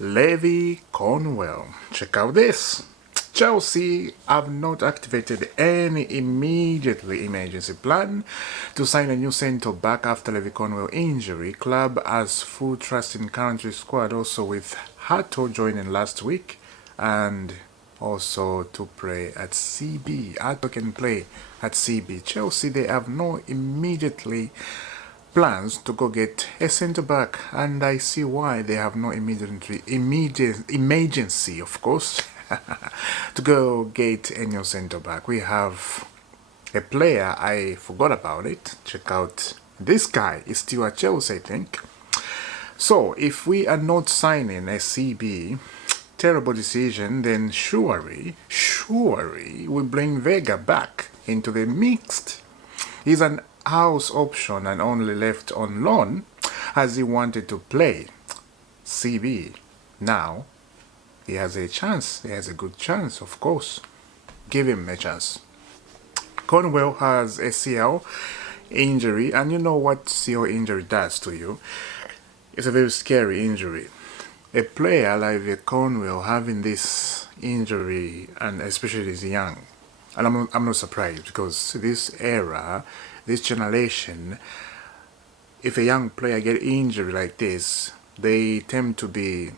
Levi Colwill. Check out this. Chelsea have not activated any emergency plan to sign a new centre-back after Levi Colwill injury. Club has full trust in current squad, also with Hato joining last week and also to play at CB. Hato can play at CB. Chelsea, they have no immediately plans to go get a centre-back, and I see why they have no emergency, of course, to go get a new centre-back. We have a player, I forgot about it. Check out this guy. He's still at Chelsea, I think. So if we are not signing a CB, terrible decision, then surely we bring Vega back into the mix. He's an house option and only left on loan as he wanted to play CB. Now he has a chance. He has a good chance, of course. Give him a chance. Colwill has a CL injury, and you know what CL injury does to you. It's a very scary injury. A player like Colwill having this injury, and especially this young, and I'm not surprised, because this era, this generation, if a young player get injury like this, they tend to be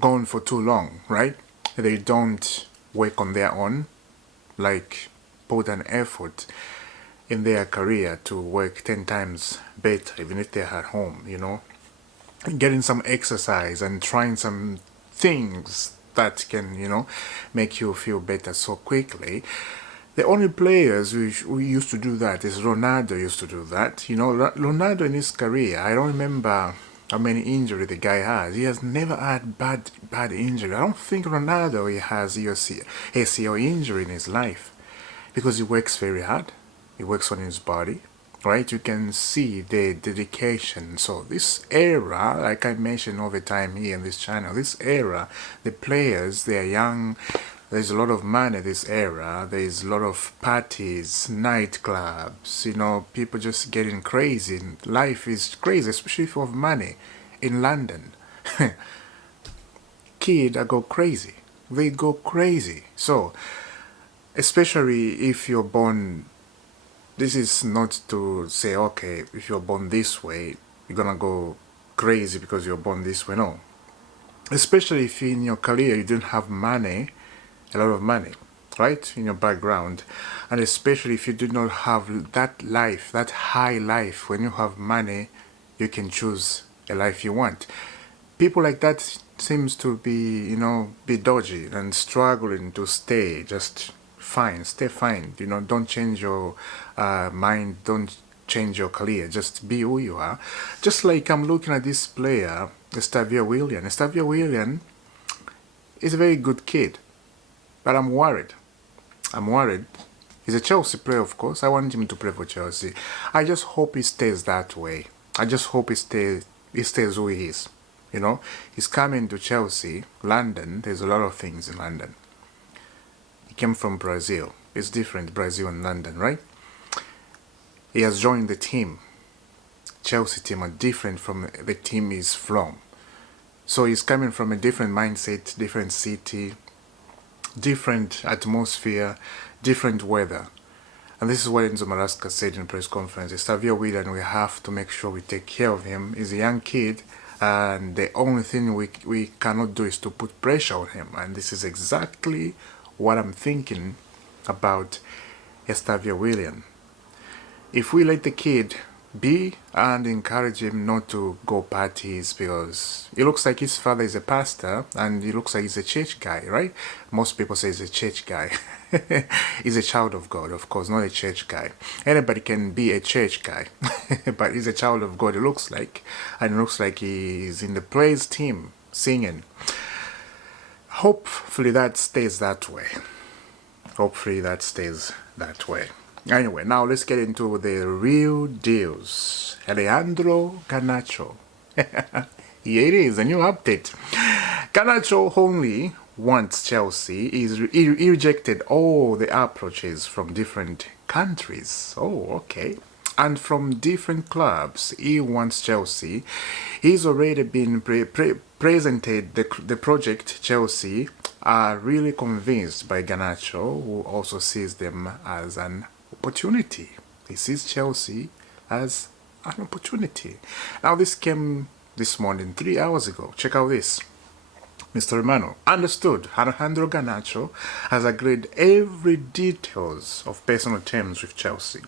gone for too long, right? They don't work on their own, like put an effort in their career to work 10 times better, even if they're at home, you know, getting some exercise and trying some things that can, you know, make you feel better so quickly. The only players who used to do that is Ronaldo used to do that. You know, Ronaldo in his career, I don't remember how many injuries the guy has. He has never had bad injury. I don't think Ronaldo he has ACL injury in his life, because he works very hard. He works on his body, right? You can see the dedication. So this era, like I mentioned all the time here in this channel, this era, the players, they are young. There's a lot of money this era. There's a lot of parties, nightclubs, you know, people just getting crazy. Life is crazy, especially if you have money in London. Kids go crazy. They go crazy. So, especially if you're born, this is not to say, okay, if you're born this way, you're gonna go crazy because you're born this way. No. Especially if in your career you don't have money, a lot of money, right, in your background, and especially if you do not have that life, that high life. When you have money, you can choose a life you want. People like that seems to be, you know, be dodgy and struggling to stay just fine, stay fine, you know, don't change your mind, don't change your career, just be who you are. Just like I'm looking at this player, Estevao William. Estevao William is a very good kid, but I'm worried. He's a Chelsea player, of course. I want him to play for Chelsea. I just hope he stays that way. I just hope he stays who he is. You know, he's coming to Chelsea, London. There's a lot of things in London. He came from Brazil. It's different, Brazil and London, right? He has joined the team. Chelsea team are different from the team he's from. So he's coming from a different mindset, different city, different atmosphere, different weather. And this is what Enzo Fernandez said in a press conference. Estevao William, we have to make sure we take care of him. He's a young kid, and the only thing we cannot do is to put pressure on him. And this is exactly what I'm thinking about Estevao William. If we let the kid be and encourage him not to go parties, because it looks like his father is a pastor and he looks like he's a church guy, right? Most people say he's a church guy. He's a child of God, of course, not a church guy. Anybody can be a church guy, but he's a child of God, it looks like. And it looks like he's in the praise team singing. Hopefully that stays that way. Hopefully that stays that way. Anyway, now let's get into the real deals. Alejandro Garnacho. Here it is, a new update. Garnacho only wants Chelsea. He rejected all the approaches from different countries. Oh, okay. and from different clubs. He wants Chelsea. He's already been presented the project. Chelsea are really convinced by Garnacho, who also sees them as an opportunity. He sees Chelsea as an opportunity. Now this came this morning, 3 hours ago. Check out this. Mr. Romano understood Alejandro Garnacho has agreed every details of personal terms with Chelsea.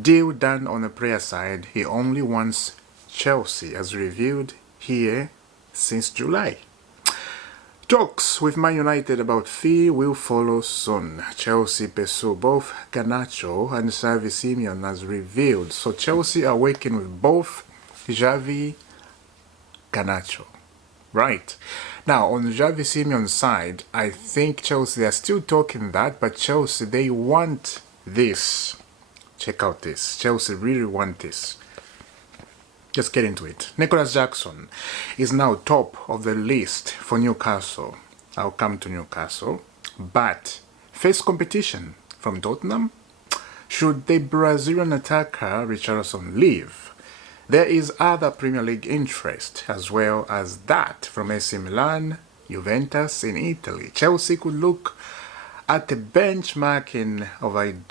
Deal done on the player side. He only wants Chelsea, as revealed here since July. Talks with Man United about fee will follow soon. Chelsea pursue both Garnacho and Xavi Simeone as revealed. So Chelsea are working with both Xavi, Garnacho. Right. Now, on Xavi Simeone's side, I think Chelsea are still talking that, but Chelsea, they want this. Check out this. Chelsea really want this. Just get into it. Nicolas Jackson is now top of the list for Newcastle. I'll come to Newcastle. But face competition from Tottenham. Should the Brazilian attacker Richarlison leave? There is other Premier League interest as well as that from AC Milan, Juventus in Italy. Chelsea could look at the benchmarking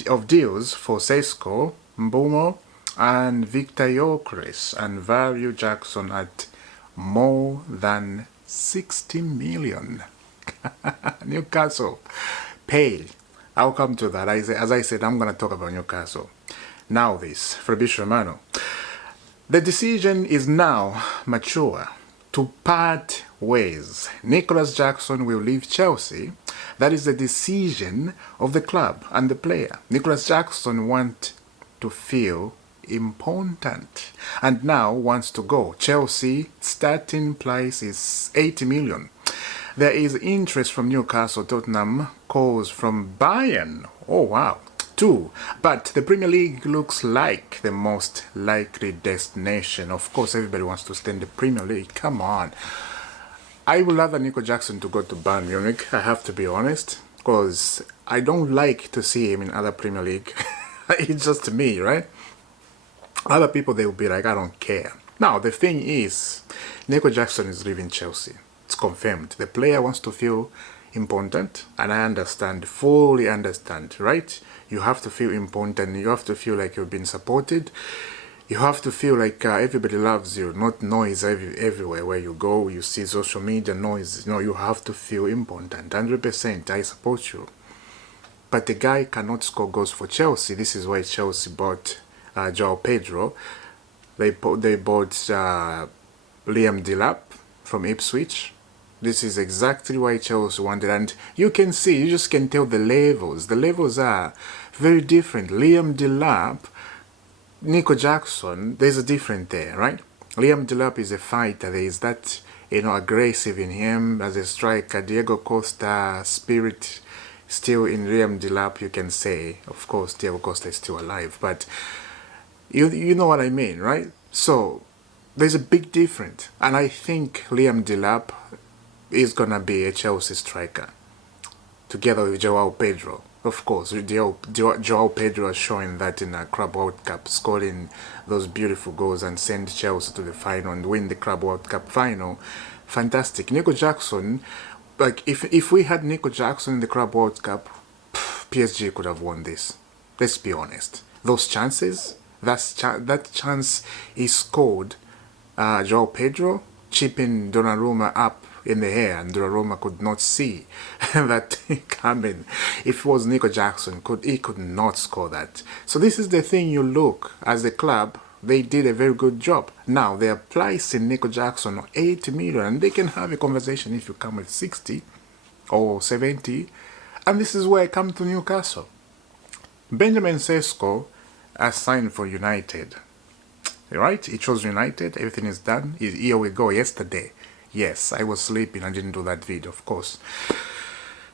of deals for Sesko, Mbeumo and Victor Gyökeres and value Jackson at more than 60 million. Newcastle, pay. I'll come to that. As I said, I'm going to talk about Newcastle. Now this, Fabrizio Romano. The decision is now mature to part ways. Nicolas Jackson will leave Chelsea. That is the decision of the club and the player. Nicolas Jackson wants to feel important and now wants to go. Chelsea starting price is 80 million. There is interest from Newcastle, Tottenham, calls from Bayern. Oh wow. 2. But the Premier League looks like the most likely destination. Of course, everybody wants to stay in the Premier League. Come on. I would rather Nico Jackson to go to Bayern Munich, I have to be honest, because I don't like to see him in other Premier League. It's just me, right? Other people, they will be like, I don't care. Now, the thing is, Nico Jackson is leaving Chelsea. It's confirmed. The player wants to feel important, and I understand, fully understand, right? You have to feel important. You have to feel like you've been supported. You have to feel like everybody loves you, not noise everywhere where you go. You see social media noise. You have to feel important. 100%, I support you. But the guy cannot score goals for Chelsea. This is why Chelsea bought Joao Pedro. They bought Liam Delap from Ipswich. This is exactly why Chelsea wanted, and you can see, you just can tell the levels. The levels are very different. Liam Delap, Nico Jackson, there's a difference there, right? Liam Delap is a fighter. There is that, aggressive in him as a striker. Diego Costa spirit still in Liam Delap, you can say. Of course, Diego Costa is still alive, but you know what I mean, right? So there's a big difference, and I think Liam Delap is gonna be a Chelsea striker together with Joao Pedro. Of course, Joao Pedro is showing that in a Club World Cup, scoring those beautiful goals and send Chelsea to the final and win the Club World Cup final. Fantastic. Nico Jackson, like if we had Nico Jackson in the Club World Cup, PSG could have won this. Let's be honest. Those chances, that chance he scored, Joao Pedro chipping Donnarumma up in the air, and Donnarumma could not see that coming. If it was Nico Jackson, he could not score that. So this is the thing. You look as a club, they did a very good job. Now they are pricing Nico Jackson 80 million, and they can have a conversation if you come with 60 or 70. And this is where I come to Newcastle. Benjamin Sesko has signed for United. Right? He chose United. Everything is done. Here we go. Yesterday. Yes, I was sleeping. I didn't do that video, of course.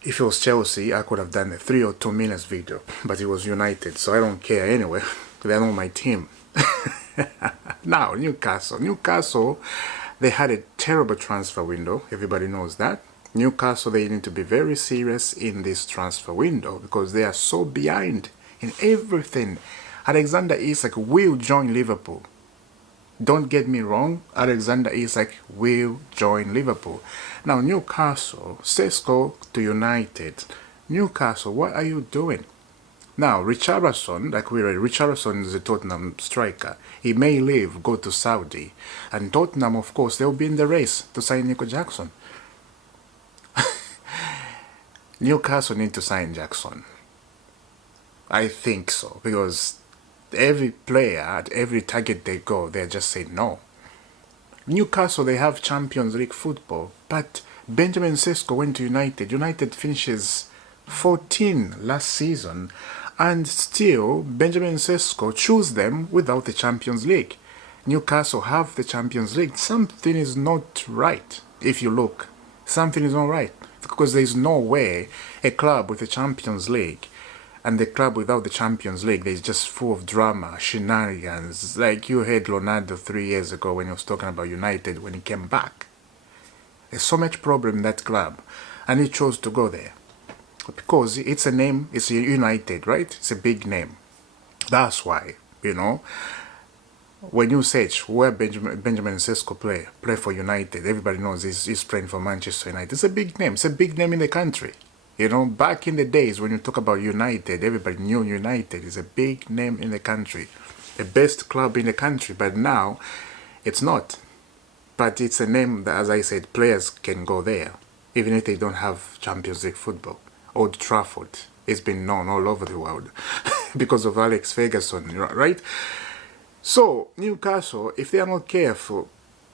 If it was Chelsea, I could have done a 3 or 2 minutes video. But it was United, so I don't care anyway. They're not my team. Now, Newcastle. Newcastle, they had a terrible transfer window. Everybody knows that. Newcastle, they need to be very serious in this transfer window because they are so behind in everything. Alexander Isak will join Liverpool. Don't get me wrong, Alexander Isak will join Liverpool. Now, Newcastle, Sesko to United. Newcastle, what are you doing? Now, Richarlison, like we read, Richarlison is a Tottenham striker. He may leave, go to Saudi. And Tottenham, of course, they'll be in the race to sign Nicolas Jackson. Newcastle need to sign Jackson. I think so, because every player, at every target they go, they just say no. Newcastle, they have Champions League football, but Benjamin Sesko went to United. United finishes 14 last season, and still Benjamin Sesko chose them without the Champions League. Newcastle have the Champions League. Something is not right. If you look, something is not right, because there is no way a club with the Champions League and the club without the Champions League, they're just full of drama, shenanigans. Like you heard Ronaldo 3 years ago when he was talking about United when he came back. There's so much problem in that club, and he chose to go there. Because it's a name, it's United, right? It's a big name. That's why, you know, when you search where Benjamin Sesko play for United, everybody knows he's playing for Manchester United. It's a big name. It's a big name in the country. You know, back in the days when you talk about United, everybody knew United is a big name in the country. The best club in the country, but now it's not. But it's a name that, as I said, players can go there, even if they don't have Champions League football. Old Trafford, it's been known all over the world because of Alex Ferguson, right? So, Newcastle, if they are not careful,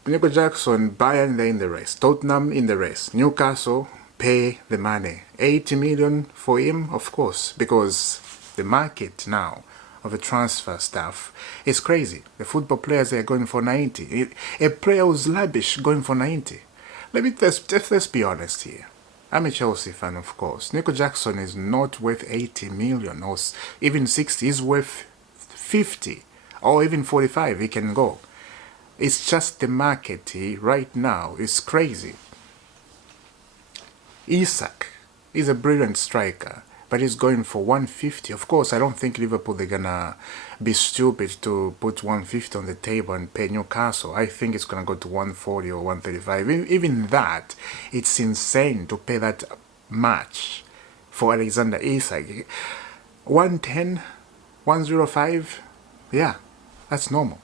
Nicolas Jackson, Bayern, they're in the race. Tottenham in the race. Newcastle, pay the money. 80 million for him, of course, because the market now of the transfer stuff is crazy. The football players, they are going for 90. A player who's lavish going for 90. Let's be honest here. I'm a Chelsea fan, of course. Nicolas Jackson is not worth 80 million or even 60. He's worth 50 or even 45. He can go. It's just the market right now is crazy. Isak is a brilliant striker, but he's going for 150. Of course, I don't think Liverpool, they're gonna be stupid to put 150 on the table and pay Newcastle. I think it's gonna go to 140 or 135. Even that, it's insane to pay that much for Alexander Isak. 110, 105, yeah, that's normal.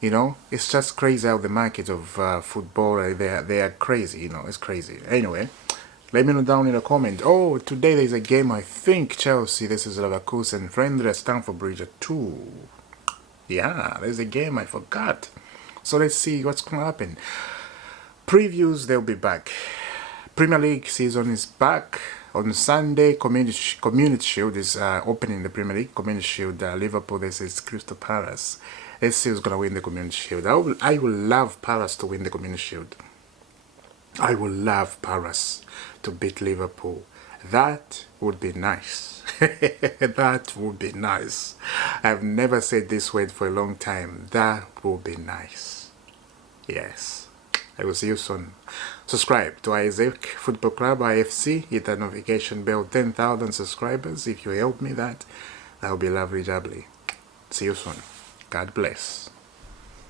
You know, it's just crazy how the market of football, they are crazy, you know, it's crazy. Anyway, let me know down in the comment. Oh, today there's a game, I think, Chelsea. This is Leverkusen friendly at Stamford Bridge at 2. Yeah, there's a game, I forgot. So let's see what's going to happen. Previews, they'll be back. Premier League season is back. On Sunday, Community Shield is opening the Premier League. Community Shield, Liverpool, this is Crystal Palace. Let's see who's going to win the Community Shield. I will love Palace to win the Community Shield. I would love Paris to beat Liverpool. That would be nice. That would be nice. I've never said this word for a long time. That would be nice. Yes. I will see you soon. Subscribe to Isaac Football Club, IFC. Hit that notification bell. 10,000 subscribers. If you help me that would be lovely jubbly. See you soon. God bless.